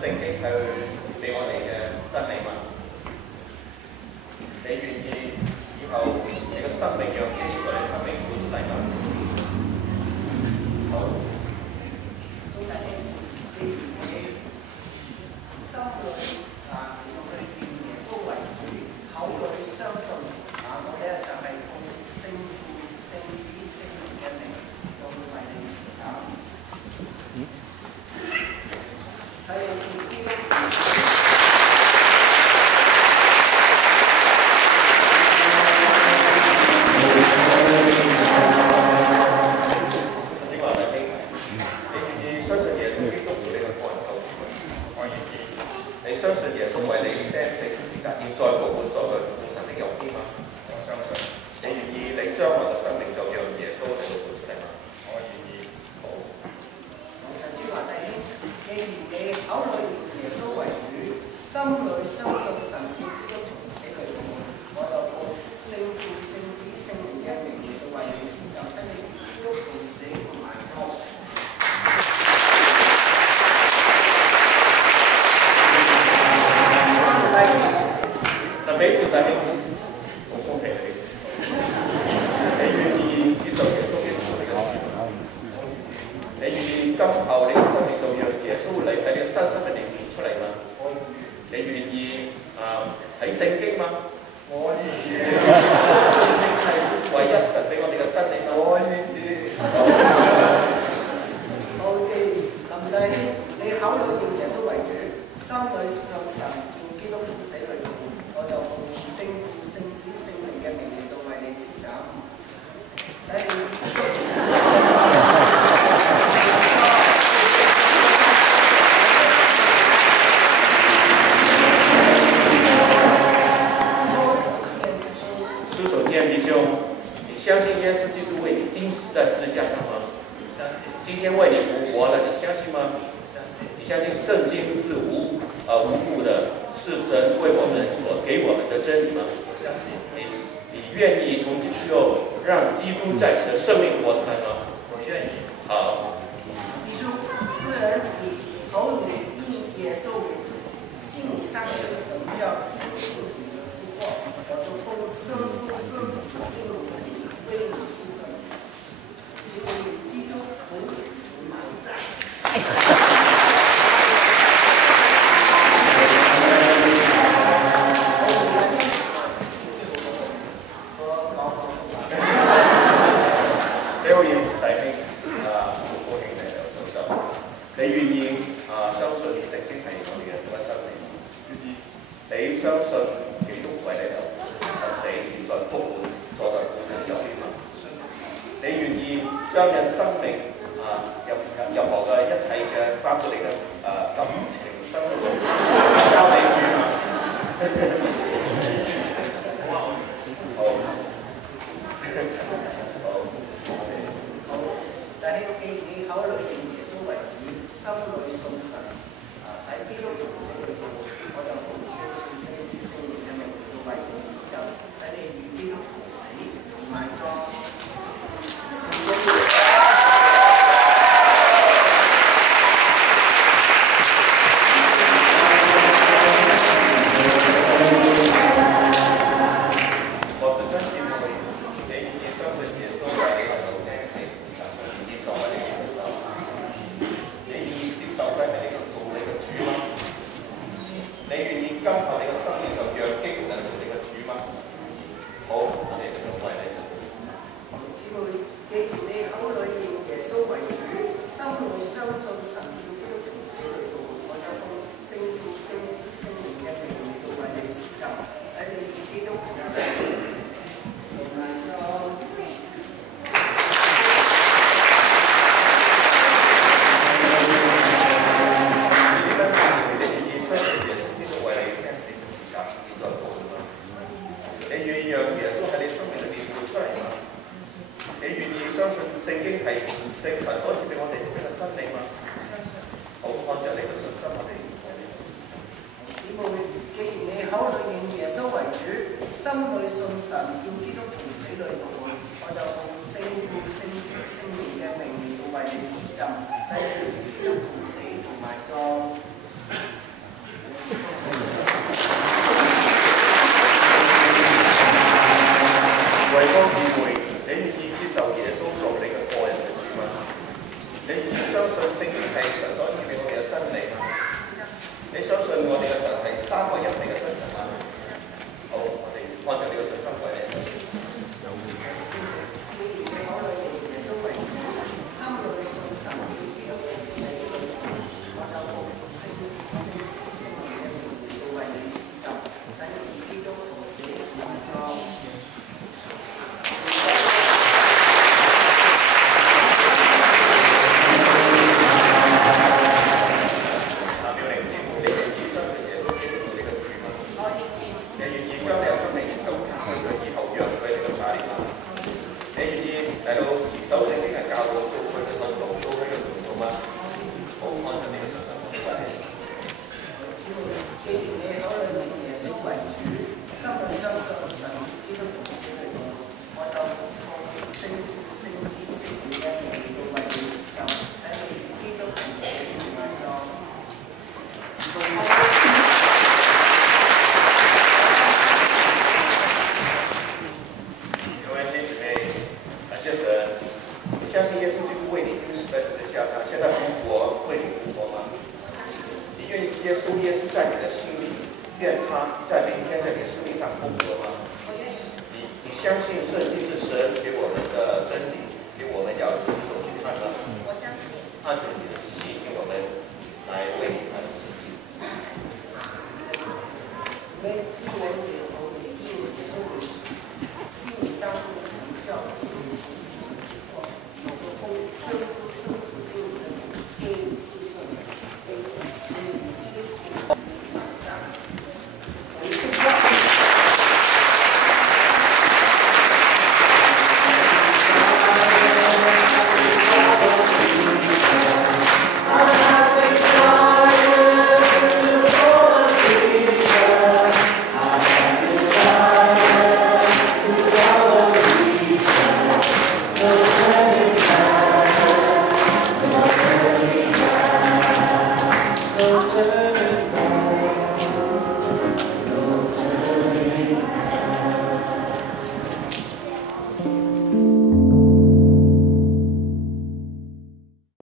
聖經係俾我哋嘅真理嘛？你願意以後你嘅生命讓基督在你生命活出嚟嗎？好。中大兄，你心裏去認耶穌為主，口裏相信我咧就係奉聖父、聖子、聖靈嘅名，我會為你施展。使你見基督相信耶穌為你釘死十字架，現在復活在父神的右邊嗎？我相信。你願意你將來嘅生命就讓耶穌嚟到活出嚟嗎？我願意。好。陳志華弟兄，既然你口裏認耶穌為主，心裏相信神叫基督從死裏復活，我就奉聖父、聖子、聖靈嘅名嚟到為你施浸，使你基督從死同埋復活。每次弟兄，我恭喜你，你願意接受耶穌基督做你嘅主嗎？你願意今後你嘅生命就讓耶穌嚟喺你嘅身心裏面活出嚟嗎？你願意睇聖經嗎？我願意。聖經係唯一神俾我哋嘅真理嗎？我願意。好嘅，林弟兄，你口裏認耶穌為主，心裏信神叫基督從死裏復活。我就奉聖父、聖子、聖靈嘅名嚟到為你施浸，使你基督從死裏復活。出手见弟兄，你相信耶穌基督為你釘死在十字架上嗎？相信。今天為你復活了，你相信嗎？相信。你相信聖經是無故的？是神為我們所給我們的真理嗎？我相信。你願意從今之後讓基督在你的生命活出來嗎？我願意。好。弟兄，這人以口裏認耶穌為主，心裏相信神叫基督從死而復活，我就奉聖父、聖子、聖靈的名為你施浸，就與基督同死同埋葬。你願意相信聖經係我哋嘅獨一真理？你相信基督為你流受死，現在復活，坐在父神右邊嗎？你願意將你嘅生命任何嘅一切嘅，包括你嘅感情生活交俾主嗎？好。但係你口裏認耶穌為主，心裏信神，使基督從死裏復活，我就奉聖父、聖子、聖靈嘅名嚟為你施浸，使你與基督同死同埋葬。為你施浸，使你與基督同死同埋葬。你相信我哋嘅神係三位一體嘅真神嗎？好，我哋按照呢個信心跪嚟。考慮耶穌為主，心裏信神與基督同死裏同活，我就奉聖子聖靈嘅名義為你施浸，使你與基督同死同葬。心里相信神教。